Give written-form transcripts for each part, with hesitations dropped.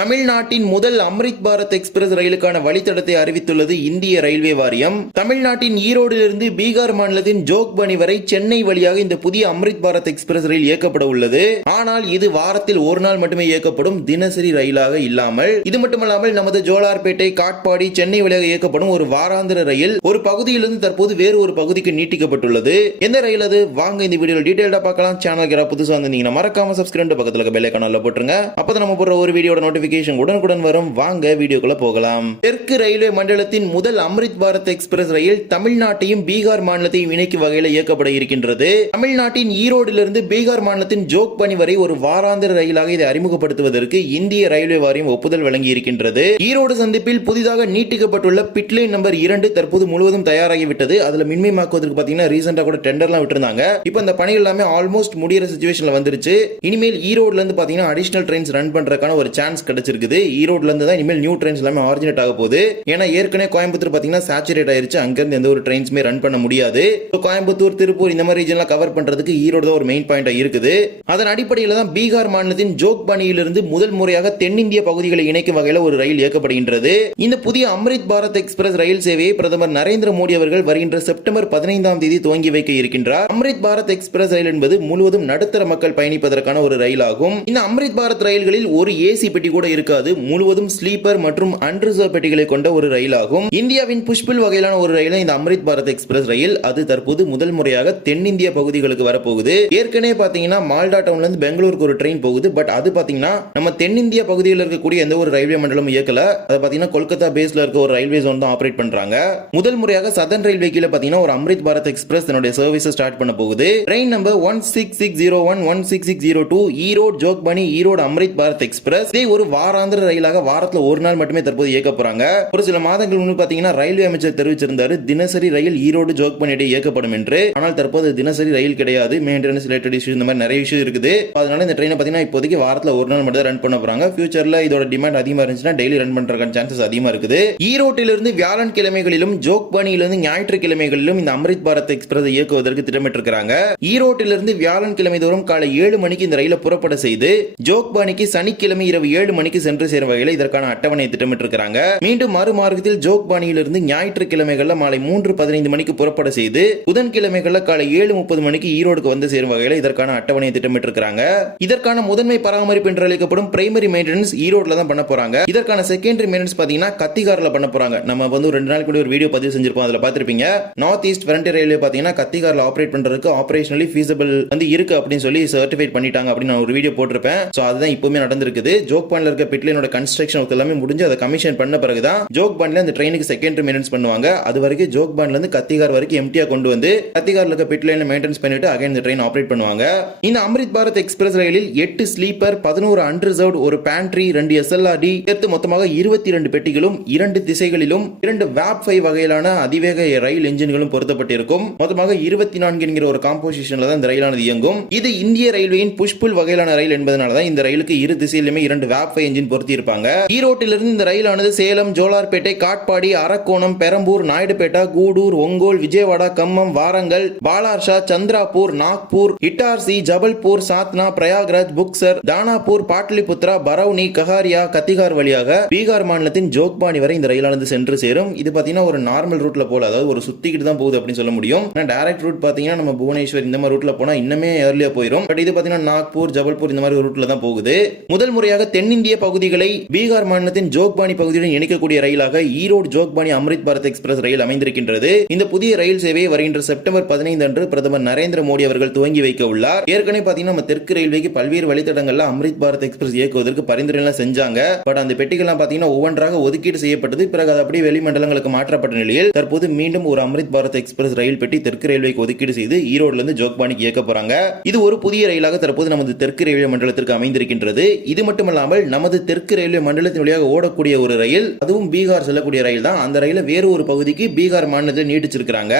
தமிழ்நாட்டின் முதல் அம்ரித் பாரத் எக்ஸ்பிரஸ் ரயிலுக்கான வழித்தடத்தை அறிவித்துள்ளது இந்திய ரயில்வே வாரியம். தமிழ்நாட்டின் ஈரோடிலிருந்து பீகார் மாநிலத்தின் ஜோக்பனி வரை சென்னை வழியாக இந்த புதிய அம்ரித் பாரத் எக்ஸ்பிரஸ் ரயில் இயக்கப்பட உள்ளது. ஆனால் இது வாரத்தில் ஒரு நாள் மட்டுமே இயக்கப்படும், தினசரி ரயிலாக இல்லாமல். இது மட்டுமல்லாமல் நமது ஜோலார்பேட்டை, காட்பாடி, சென்னை வழியாக இயக்கப்படும் ஒரு வாராந்திர ரயில் ஒரு பகுதியிலிருந்து தற்போது வேறு ஒரு பகுதிக்கு நீட்டிக்கப்பட்டுள்ளது. எந்த ரயில் அது? வாங்க இந்த வீடியோவில் டீடைலா பார்க்கலாம். சேனலுக்கு புதுசா வந்தீங்கன்னா மறக்காம சப்ஸ்கிரைப் பக்கத்துல பெல் ஐகான்ல போட்டுருங்க. அப்பதான் நம்ம போடுற ஒரு வீடியோட நோட்டிபிகேஷன் உடனுக்குடன் வரும். வாங்க வீடியோக்குள்ள போகலாம். தெற்கு ரயில்வே மண்டலத்தின் முதல் அம்ரித் பாரத் எக்ஸ்பிரஸ் ரயில் தமிழ்நாட்டையும் பீகார் மாநிலத்தையும் இணைக்கும் வகையில் இயக்கப்பட இருக்கின்றது. தமிழ்நாட்டின் ஈரோடிலிருந்து பீகார் மாநிலத்தின் ஜோக்பனி வரை ஒரு வாராந்திர ரயிலாக இதை அறிமுகப்படுத்துவதற்கு இந்திய ரயில்வே வாரியம் ஒப்புதல் வழங்கி இருக்கின்றது. ஈரோடு சந்திப்பில் புதிதாக நீட்டிக்கப்பட்டுள்ள பிட்லைன் நம்பர் 2 தற்போது முழுவதும் தயாராகிவிட்டது. அதுல மின்மயமாக்குவதற்கு பாத்தீங்கன்னா ரீசெண்டா கூட டெண்டர்லாம் விட்டுருந்தாங்க. இப்போ அந்த பணிகள் எல்லாமே ஆல்மோஸ்ட் முடிகிற சிச்சுவேஷன்ல வந்துருச்சு. இனிமேல் ஈரோடுல இருந்து பாத்தீங்கன்னா அடிஷனல் ட்ரெயின்ஸ் ரன் பண்றதுக்கான ஒரு சான்ஸ் கிடைச்சிருக்குது. ஈரோட்ல இருந்து தான் இனிமேல் நியூ ட்ரெயின்ஸ் எல்லாமே ஆரிஜினேட் ஆக போகுது. ஏன்னா ஏற்கனவே கோயம்புத்தூர் பாத்தீங்கன்னா சேச்சுரேட் ஆயிருச்சு, அங்க இருந்து எந்த ஒரு ட்ரெயின்ஸ்மே ரன் பண்ண முடியாது. கோயம்புத்தூர், திருப்பூர் இந்த மாதிரி ரீஜன்லாம் கவர் பண்றதுக்கு ஈரோடு தான் ஒரு மெயின் பாயிண்டா இருக்குது. அதன் அடிப்படையில் தான் பீகார் மாநிலத்தின் ஜோக்பனியிலிருந்து முதல் முறையாக தென்னிந்திய பகுதிகளை இணைக்கும் வகையில் ஒரு ரயில் இயக்கப்படுகின்றது. இந்த புதிய அம்ரித் பாரத் எக்ஸ்பிரஸ் ரயில் சேவையை பிரதமர் நரேந்திர மோடி அவர்கள் வருகின்ற செப்டம்பர் 15ஆம் தேதி துவங்கி வைக்க இருக்கின்றார். அம்ரித் பாரத் எக்ஸ்பிரஸ் ரயில் என்பது முழுவதும் நடுத்தர மக்கள் பயணிப்பதற்கான ஒரு ரயில் ஆகும். இந்த அம்ரித் பாரத் ரயில்களில் ஒரு ஏசி பெட்டி கூட இருக்காது, முழுவதும் ஸ்லீப்பர் மற்றும் அன்ரிசர்வ் பெட்டிகளை கொண்ட ஒரு ரயில் ஆகும். இந்தியாவின் புஷ்பில் வகையிலான ஒரு ரயில் இந்த அம்ரித் பாரத் எக்ஸ்பிரஸ் ரயில். அது தற்போது முதல் முறையாக தென்னிந்திய பகுதிகளுக்கு வரப்போகுது. ஏற்கனவே பாத்தீங்கன்னா மால்டா டவுன்ல இருந்து பெங்களூருக்கு ஒரு ட்ரெயின் போகுது. பட் அது பாத்தீங்கன்னா நம்ம தென்னிந்திய பகுதியில் இருக்கக்கூடிய எந்த ஒரு ரயில்வே மண்டலம் இயக்கல. அது பாத்தீங்கன்னா கொல்கத்தா பேஸ்ல இருக்க ஒரு ரயில்வே ஜோன் தான் ஆபரேட் பண்றாங்க. முதல் முறையாக சதர்ன் ரயில்வே கீழ பாத்தீங்கன்னா ஒரு அம்ரித் பாரத் எக்ஸ்பிரஸ் தன்னுடைய சர்வீஸ் ஸ்டார்ட் பண்ண போகுது. Train number 16601 16602 Erode Jogbani Erode Amrit Bharat express. இதை ஒரு வாராந்திர ரயிலாக வாரத்துல ஒரு நாள் மட்டுமே தற்போது இயக்க போறாங்க. ஒரு சில மாதங்கள் முன்பு பாத்தீங்கன்னா ரயில்வே அமைச்சர் தெரிவிச்சிருந்தாரு தினசரி ரயில் ஈரோடு ஜோக்பனி இடையே இயக்கப்படும் என்று. ஆனால் தற்போது தினசரி ரயில் கிடையாது, மெயின்டெனன்ஸ் ரிலேட்டட் இஷ்யூ இந்த மாதிரி நிறைய இஷ்யூ இருக்குது. அதனால இந்த ட்ரெயினை பாத்தீங்கன்னா இப்போதைக்கு வாரத்துல ஒரு நாள் மட்டும் ரன் பண்ண போறாங்க. ஃபியூச்சர்ல இதோட டிமாண்ட் அதிகமா இருந்துச்சுன்னா டெய்லி ரன் பண்றதுக்கான சான்சஸ் அதிகமா இருக்குது. ஈரோட்டிலிருந்து வியாழன் கிழமைகளிலும் ஜோக்பனியிலிருந்து ஞாயிற்றுக்கிழமைகளிலும் இந்த அம்ரித் பாரத் எக்ஸ்பிரஸ் இயக்குவதற்கு திட்டமிட்டிருக்கிறாங்க. ஈரோட்டிலிருந்து வியாழன் கிழமை தோறும் காலை 7 மணிக்கு இந்த ரயிலை புறப்பட செய்து ஜோக்பனிக்கு சனிக்கிழமை இரவு 7 மணிக்கு சென்று சேரும் வகையில் இதற்கான அட்டவணை திட்டமிட்டிருக்கிறாங்க. மீண்டும் மறுமார்க்கத்தில் ஜோக்பனியிலிருந்து ஞாயிற்றுக்கிழமைகள்ல மாலை 3:15 மணிக்கு புறப்பட செய்து புதன்கிழமைகள்ல காலை 7:30 மணிக்கு ஈரோடுக்கு வந்து சேரும் வகையில் இதற்கான அட்டவணையை திட்டமிட்டிருக்கிறாங்க. இதற்கான முதன்மை பராமரிப்பு என்று அழைக்கப்படும் பிரைமரி மெயின்டெனன்ஸ் ஈரோட்ல தான் பண்ண போறாங்க. இதற்கான செகண்டரி மெயின்டெனன்ஸ் பாத்தீங்கன்னா கத்திகார்ல பண்ண போறாங்க. நம்ம வந்து 2 நாள் கூட ஒரு வீடியோ பதிவு செஞ்சிருப்போம், அதுல பாத்திருப்பீங்க. நார்த் ஈஸ்ட் ஃப்ரண்டியர் ரயில்வே பாத்தீங்கன்னா கத்திகார்ல ஆபரேட் பண்றதுக்கு ஆபரேஷனலி ஃபீஸபிள் வந்து இருக்கு அப்படின்னு சொல்லி சர்டிஃபைட் பண்ணிட்டாங்க அப்படின்னு நான் ஒரு வீடியோ போட்டிருப்பேன். சோ அதுதான் இப்பவுமே நடந்திருக்குது. ஜோக்பனில இருக்க பிட்லைனோட கன்ஸ்ட்ரக்ஷன் எல்லாமே முடிஞ்சு அதை கமிஷன் பண்ண பிறகுதான் ஜோக்பனில இந்த ட்ரெயினுக்கு செகண்டரி மெயின்டெனன்ஸ் பண்ணுவாங்க. அது வரைக்கும் ஜோக்பனில இருந்து கத்திகார் வரைக்கும் எம்டியா கொண்டு வந்து கத்திகார்ல இருக்க பிட்லைனை மெயின்டெனன்ஸ் பண்ணிட்டு அகைன் இந்த ட்ரெயின் ஆபரேட் பண்ணுவாங்க. இந்த அம்ரித் பாரத் எக்ஸ்பிரஸ் ரயிலில் 8 ஸ்லீப்பர், 11 அன்ரிசர்வ்ட், ஒரு பேண்ட்ரி, 2 எஸ்எல்ஆர்டி சேர்த்து மொத்தமாக 22 பெட்டிகளும் 2 திசைகளிலும் 2 வேப் 5 வகையிலான அதிவேக ரயில் என்ஜின்களும் பொருத்தப்பட்டிருக்கும். மொத்தமாக 24 என்கிற ஒரு காம்போசிஷன்ல தான் இந்த ரயிலானது இயங்கும். இது இந்திய ரயில்வேயின் புஷ்புல் வகையிலான ரயில் என்பதனால தான் இந்த ரயிலுக்கு இரு திசையிலுமே 2 வேப் 5 என்ஜின் பொருத்தி இருப்பாங்க. ஈரோட்டிலிருந்து இந்த ரயிலானது சேலம், ஜோலார்பேட்டை, காட்பாடி, அரக்கோணம், பெரம்பூர், நாயுடுபேட்டா, கூடூர், ஒங்கோல், விஜயவாடா, கம்மம், வாரங்கல், பாலார்ஷா, சந்திராபூர், நாக்பூர், இட்டார்சி, ஜபல்பூர், சாத்னா, பிரயாக்ராஜ், புக்சர், தானாபூர், பாட்லிபுத்ரா, பரௌனி, கஹாரியா, கத்திகார் வழியாக பீகார் மாநிலத்தின் ஜோக்பனி வரை இந்த ரயிலானது சென்று சேரும். இது பாத்தீங்கன்னா ஒரு நார்மல் ரூட்ல போல, அதாவது ஒரு சுத்திக்கிட்டு தான் போகுது அப்படின்னு சொல்ல முடியும். டைரக்ட் ரூட் பாத்தீங்கன்னா நம்ம புவனேஸ்வர் இந்த மாதிரி ரூட்ல போனா இன்னமே ஏர்லியா போயிடும். பட் இது பாத்தீங்கன்னா நாக்பூர், ஜபல்பூர் இந்த மாதிரி ரூட்ல தான் போகுது. முதல் முறையாக தென்னிந்திய பகுதிகளை பீகார் மாநிலத்தின் ஜோக்பனி பகுதியுடன் இணைக்கக்கூடிய ரயிலாக ஈரோடு ஜோக்பனி அம்ரித் பாரத் எக்ஸ்பிரஸ் ரயில் அமைந்திருக்கின்றது. இந்த புதிய ரயில் சேவையை வருகின்ற செப்டம்பர் 15 அன்று பிரதமர் நரேந்திர மோடி அவர்கள் துவங்கி வைக்க உள்ளார். ஏற்கனவே பாத்தீங்கன்னா நம்ம தெற்கு ரயில்வேக்கு பல்வேறு வழித்தடங்கள்ல அம்ரித் பாரத் எக்ஸ்பிரஸ் இயக்குவதற்கு பரிந்துரை செஞ்சாங்க. பட் அந்த பெட்டிகள்லாம் பாத்தீங்கன்னா ஒவ்வொன்றாக ஒதுக்கீடு செய்யப்பட்டது. பிறகு அது அப்படியே வெளிமண்டலங்களுக்கு மாற்றப்பட்ட நிலையில் தற்போது மீண்டும் ஒரு அம்ரித் பாரத் எக்ஸ்பிரஸ் ரயில் பெட்டி தெற்கு ரயில்வேக்கு ஒதுக்கீடு செய்து ஈரோடுல இருந்து ஜோக்பனிக்கு இயக்க போறாங்க. இது ஒரு புதிய ரயிலாக தற்போது நமது தெற்கு ரயில்வே மண்டலத்திற்கு அமைந்திருக்கின்றது. இது மட்டுமல்லாமல் நமது தெற்கு ரயில்வே மண்டலத்தின் வழியாக ஓடக்கூடிய ஒரு ரயில், அதுவும் பீகார் செல்லக்கூடிய ரயில் தான். அந்த ரயில வேறு ஒரு பகுதிக்கு பீகார் மாநிலத்தில் நீட்டிச்சிருக்காங்க.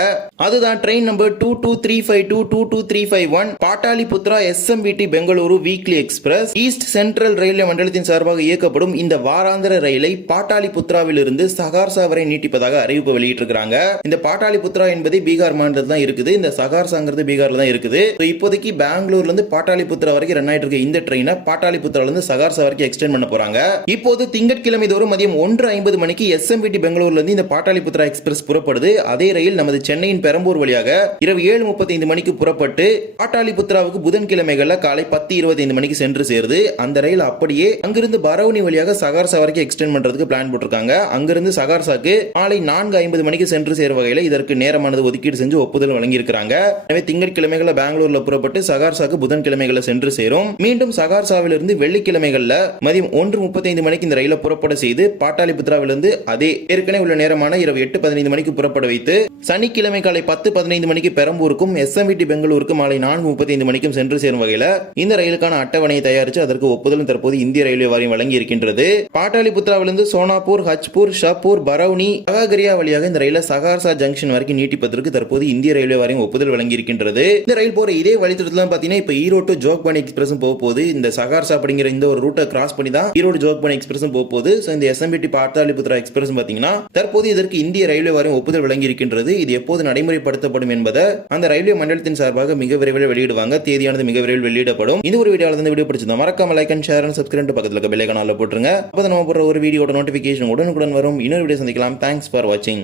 அதுதான் train number 22352 22351 Pataliputra SMVT Bengaluru weekly express. East central railway மண்டலத்தின் சார்பாக இயக்கப்படும் இந்த வாராந்திர ரயிலை பாட்டாலிபுத்ராவில் இருந்து சகார்சா வரை நீட்டிப்பதாக அறிவிப்பு வெளியிட்டிருக்காங்க. இந்த பாட்டாலிபுத்ரா என்பது பீகார் மாநிலத்தில் தான் இருக்குது. இந்த சகார்சாங்கிறது பீகார்ல தான் இருக்குது. இப்போதைக்கு பெங்களூர்ல இருந்து பாட்டாலிபுத்ரா வரைக்கும் ரன் ஆயிட்டு இருக்க இந்த ட்ரெயினை பாட்டாலிபுத்ரால இருந்து சகார்சா வரைக்கும் எக்ஸ்டெண்ட் பண்ண போறாங்க. இப்போது திங்கட்கிழமை தோறும் மதியம் 1:50 மணிக்கு SMBT பெங்களூர்ல இருந்து இந்த பாட்டாளிபுத்ரா எக்ஸ்பிரஸ் புறப்படுது. அதே ரயில் நமது சென்னையின் பெரம்பூர் வழியாக இரவு 7:35 மணிக்கு புறப்பட்டு பாட்டாளிபுத்ராவுக்கு புதன்கிழமைகள்ல காலை 10:25 மணிக்கு சென்று சேருது. அந்த ரயில் அப்படியே அங்கிருந்து பரௌனி வழியாக சகார்சா வரைக்கும் எக்ஸ்டெண்ட் பண்றதுக்கு பிளான் போட்டிருக்காங்க. அங்கிருந்து சகார்சாக்கு மாலை 4:50 மணிக்கு சென்று சேரும் வகையில் இதற்கு நேரமானது ஒதுக்கீடு செஞ்சு ஒப்புதல் வழங்கியிருக்கிறாங்க. எனவே திங்கட்கிழமைகளை பெங்களூர்ல புறப்பட்டு சகார்சாக்கு புதன்கிழமைகளை சென்று சேரும். மீண்டும் சகார்சாவிலிருந்து வெள்ளிக்கிழமைகள்ல மதியம் 1:35 மணிக்கு இந்த ரயிலை புறப்பட செய்து பாட்டாளிபுத்ராவிலிருந்து அதே ஏற்கனவே உள்ள நேரமான இரவு 8:15 மணிக்கு புறப்பட வைத்து சனிக்கிழமை காலை 10:15 மணிக்கு பெரம்பூருக்கும் SMBT பெங்களூருக்கு மாலை 4:35 மணிக்கும் சென்று சேரும் வகையில் இந்த ரயிலுக்கான அட்டவணையை தயாரித்து அதற்கு ஒப்புதலும் தற்போது இந்திய ரயில்வே வாரியம் வழங்கி இருக்கின்றது. பாட்டாளிபுத்ராவிலிருந்து சோனாப்பூர், ஹஜ்பூர், ஷாப்பூர், பரௌனி, அகாகரியா வழியாக இந்த ரயிலை சகார்சா ஜங்ஷன் வரைக்கும் நீட்டிப்பதற்கு தற்போது இந்திய ரயில்வே வாரியம் ஒப்புதல் வழங்கி இருக்கின்றது. இந்த ரயில் போற இதே வழித்தடத்துல பாத்தீங்கன்னா இப்ப ஈரோடு ஜோக்பானி எக்ஸ்பிரஸும் போக போகுது. இந்த சகார்சா அப்படிங்கிற இந்த ஒரு ரூட்டை கிராஸ் பண்ணி தான் ஈரோடு ஜோக்பானி எக்ஸ்பிரஸும் போக போகுது. இந்த SMBT பாட்டாளிபுத்ரா எக்ஸ்பிரஸ் பாத்தீங்கன்னா தற்போது இதற்கு இந்திய ரயில்வே வாரியம் ஒப்புதல் வழங்கி இருக்கின்றது. இது எப்போது நடைமுறைப்படுத்தப்படும் என்பதை அந்த ரயில்வே மண்டலத்தின் சார்பாக மிக விரைவில் வெளியிடுவாங்க. தேதியானது மிக விரைவில் வெளியிடப்படும். இந்த ஒரு வீடியோ பிடிச்சிருந்தா மறக்காம like and share and subscribe பக்கத்துல இருக்க பெல் ஐகானை போட்டுருங்க. அப்பதான் நம்ம போடுற ஒரு வீடியோட நோட்டிபிகேஷன் உடனுக்குடன் வரும். இன்னொரு வீடியோ சந்திக்கலாம். தேங்க்ஸ் ஃபார் வாட்சிங்.